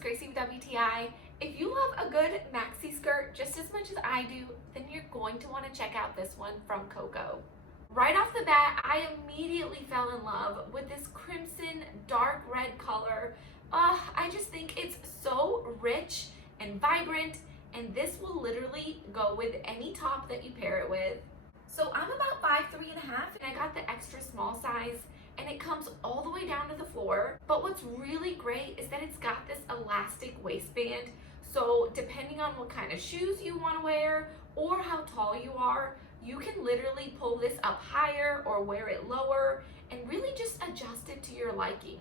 it's Gracie with WTI. If you love a good maxi skirt just as much as I do, then you're going to want to check out this one from KOH. Right off the bat, I immediately fell in love with this crimson dark red color. I just think it's so rich and vibrant, and this will literally go with any top that you pair it with. So I'm about 5'3" and a half, and I got the extra small size, and it comes all the way down to the floor. But what's really great is that it's got this elastic waistband, so depending on what kind of shoes you want to wear or how tall you are, you can literally pull this up higher or wear it lower and really just adjust it to your liking.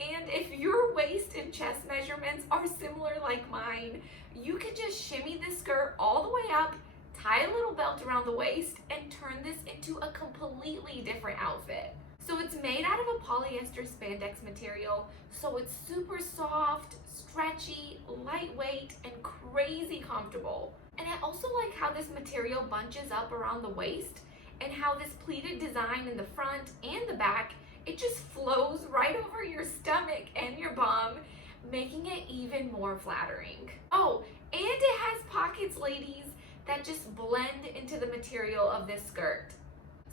And if your waist and chest measurements are similar like mine, you can just shimmy this skirt all the way up, tie a little belt around the waist, and turn this into a completely different outfit. So it's made out of a polyester spandex material, so it's super soft, stretchy, lightweight, and crazy comfortable. And I also like how this material bunches up around the waist, and how this pleated design in the front and the back, it just flows right over your stomach and your bum, making it even more flattering. Oh, and it has pockets, ladies, that just blend into the material of this skirt.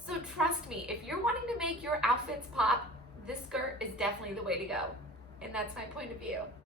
So trust me, if you're wanting to make your outfits pop, this skirt is definitely the way to go. And that's my point of view.